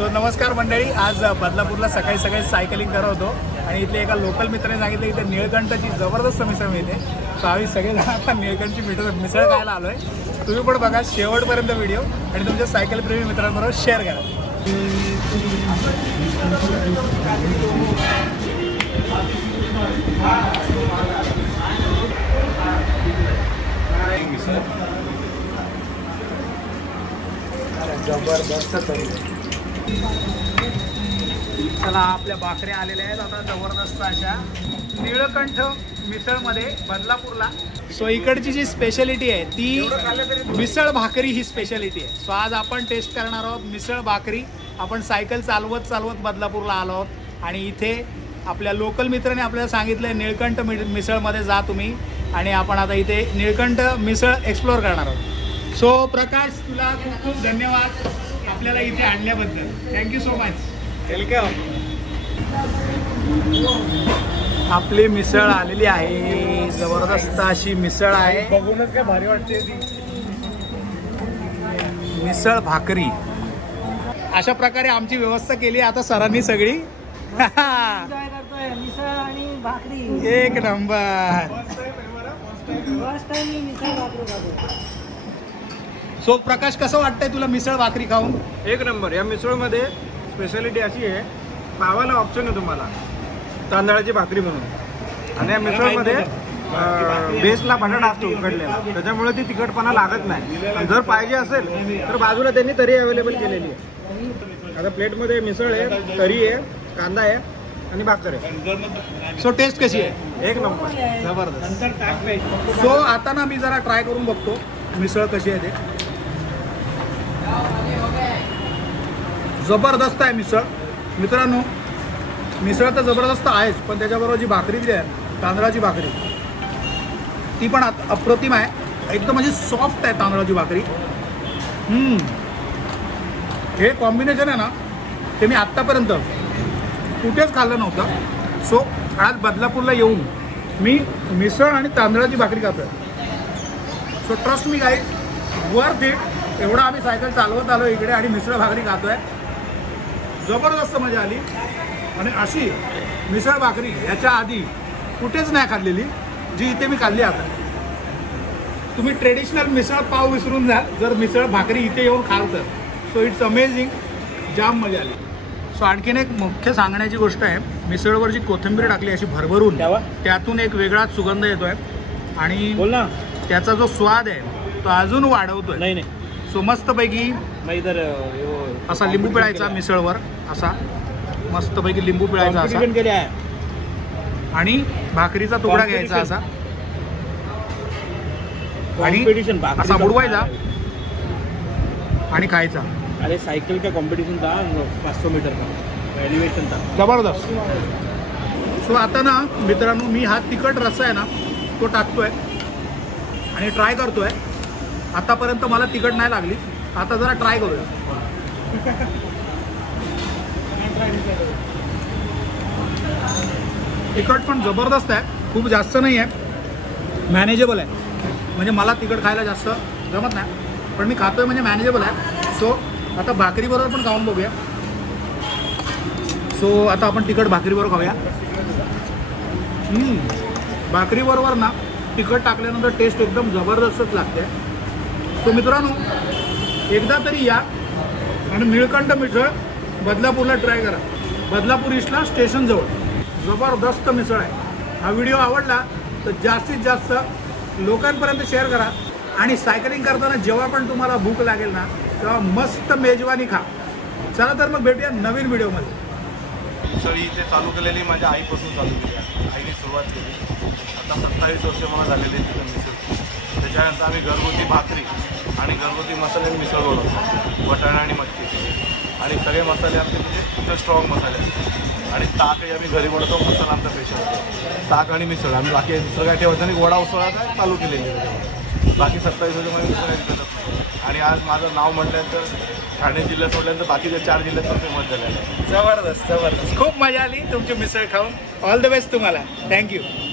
So नमस्कार मंडळी, आज बदलापूरला सकाळी सकाळी सायकलिंग करत होतो आणि इथले एका लोकल मित्राने सांगितलं इथे निळकंठची जबरदस्त मिसळ मिळते. सो आम्ही सगळेजण आता निळकंठची मिसळ खायला आलो आहे. तुम्ही पण बघा शेवटपर्यंत व्हिडिओ आणि तुमच्या सायकल प्रेमी मित्रांबरोबर शेअर करा. जबरदस्त तरी चला, आपल्या भाकऱ्या आलेल्या आहेत आता जबरदस्त अशा निळकंठ मिसळमध्ये बदलापूरला. सो इकडची जी स्पेशालिटी आहे ती मिसळ भाकरी ही स्पेशालिटी आहे. सो आज आपण टेस्ट करणार आहोत मिसळ भाकरी. आपण सायकल चालवत चालवत बदलापूरला आलो आहोत आणि इथे आपल्या लोकल मित्राने आपल्याला सांगितलं निळकंठ मिसळमध्ये जा तुम्ही, आणि आपण आता इथे निळकंठ मिसळ एक्सप्लोअर करणार आहोत. सो प्रकाश, तुला खूप खूप धन्यवाद आपल्याला इथे आणल्याबद्दल. Thank you so much. वेलकम. आपली मिसळ आलेली आहे, जबरदस्त अशी मिसळ आहे. बघूनच काय भारी वाटते ती मिसळ भाकरी. अशा प्रकारे आमची व्यवस्था केली आता सरांनी सगळी. मिसळ आणि भाकरी एक नंबर. सो प्रकाश, कसं वाटतंय तुला मिसळ भाकरी खाऊन? एक नंबर. या मिसळमध्ये स्पेशालिटी अशी आहे, पावाला ऑप्शन आहे तुम्हाला तांदळाची भाकरी म्हणून, आणि या मिसळमध्ये बेसला बटाटा असतो उकडलेला, त्याच्यामुळे ती तिखटपणा लागत नाही. जर पाहिजे असेल तर बाजूला त्यांनी तरी अवेलेबल केलेली आहे. आता प्लेटमध्ये मिसळ आहे, तरी आहे, कांदा आहे आणि भाकर आहे. सो टेस्ट कशी आहे? एक नंबर, जबरदस्त. सो आता ना मी जरा ट्राय करून बघतो मिसळ कशी आहे ते. जबरदस्त आहे मिसळ मित्रांनो. मिसळ तर जबरदस्त आहेच, पण त्याच्याबरोबर जी भाकरी दिली आहे तांदळाची भाकरी, ती पण अप्रतिम आहे. एकदम म्हणजे सॉफ्ट आहे तांदळाची भाकरी. हे कॉम्बिनेशन आहे ना, ते मी आत्तापर्यंत कुठेच खाल्लं नव्हतं. सो आज बदलापूरला येऊन मी मिसळ आणि तांदळाची भाकरी खातोय. So trust me guys, worth it. एवढा आम्ही सायकल चालवत आलो इकडे आणि मिसळ भाकरी खातोय. जबरदस्त मजा आली. आणि अशी मिसळ भाकरी याच्या आधी कुठेच नाही खाल्लेली जी इथे मी खाल्ली. आता तुम्ही ट्रेडिशनल मिसळ पाव विसरून जा जर मिसळ भाकरी इथे येऊन खाल तर. So it's amazing. जाम मजा आली. सो आणखीन एक मुख्य सांगण्याची गोष्ट आहे, मिसळवर जी कोथिंबीर टाकली अशी भरभरून, त्यातून एक वेगळाच सुगंध येतोय आणि त्याचा जो स्वाद आहे तो अजून वाढवतोय. नाही सो मस्तपैकी असा लिंबू पिळायचा मिसळवर, असा मस्तपैकी लिंबू पिळायचा असा, आणि भाकरीचा तुकडा घ्यायचा असा आणि असा बुडवायचा आणि खायचा. अरे साइकिल का कंपटीशन था 500 मीटर का एलिवेशन था. जबरदस्त. सो आता ना मित्रांनो, मी हा तिखट रस्सा आहे ना तो टाकतोय आणि ट्राय करतोय. आतापर्यंत मला तिखट नाही लागली, आता जरा ट्राय करूया. तिखट पण जबरदस्त आहे, खूप जास्त नाही आहे, मॅनेजेबल आहे. म्हणजे मला तिखट खायला जास्त जमत नाही, पण मी खातोय म्हणजे मॅनेजेबल आहे. सो आता भाकरीबरोबर पण खाऊन बघूया. सो आता आपण तिखट भाकरीबरोबर खाऊया. भाकरीबरोबर ना तिखट टाकल्यानंतर टेस्ट एकदम जबरदस्तच लागते. सो मित्रांनो, एकदा तरी या आणि निळकंठ मिसळ बदलापूरला ट्राय करा. बदलापूर ईस्टला स्टेशनजवळ जबरदस्त मिसळ आहे. हा व्हिडिओ आवडला तर जास्तीत जास्त लोकांपर्यंत शेअर करा. आणि सायकलिंग करताना जेव्हा पण तुम्हाला भूक लागेल ना, तेव्हा मस्त मेजवानी खा. चला तर मग भेटूया नवीन व्हिडिओमध्ये. मिसळी इथे चालू केलेली माझ्या आईपासून चालू केली आहे. आईने सुरुवात केली. आता 27 वर्ष मला झालेली तिथं मिसळ. त्याच्यानंतर आम्ही घरगुती भाकरी आणि घरगुती मसाले मिसळ बनवतो, वाटाणा आणि मटकी, आणि सगळे मसाले आमचे म्हणजे तिथे स्ट्रॉंग मसाले असतात. आणि ताकही आम्ही घरी बनवतो, मसाला आमचा स्पेशल असतो. ताक आणि मिसळ आम्ही बाकी दुसरं काय ठेवतो आणि वडा उसळा चालू केलेली आहे. बाकी 27 वर्षामध्ये मिसळ विकत. आणि आज माझं नाव म्हटल्यानंतर ठाणे जिल्ह्यात सोडल्यानंतर बाकीच्या 4 जिल्ह्यात पण फेमस झालेलं आहे. जबरदस्त जबरदस्त. खूप मजा आली तुमची मिसळ खाऊन. ऑल द बेस्ट तुम्हाला. थँक्यू.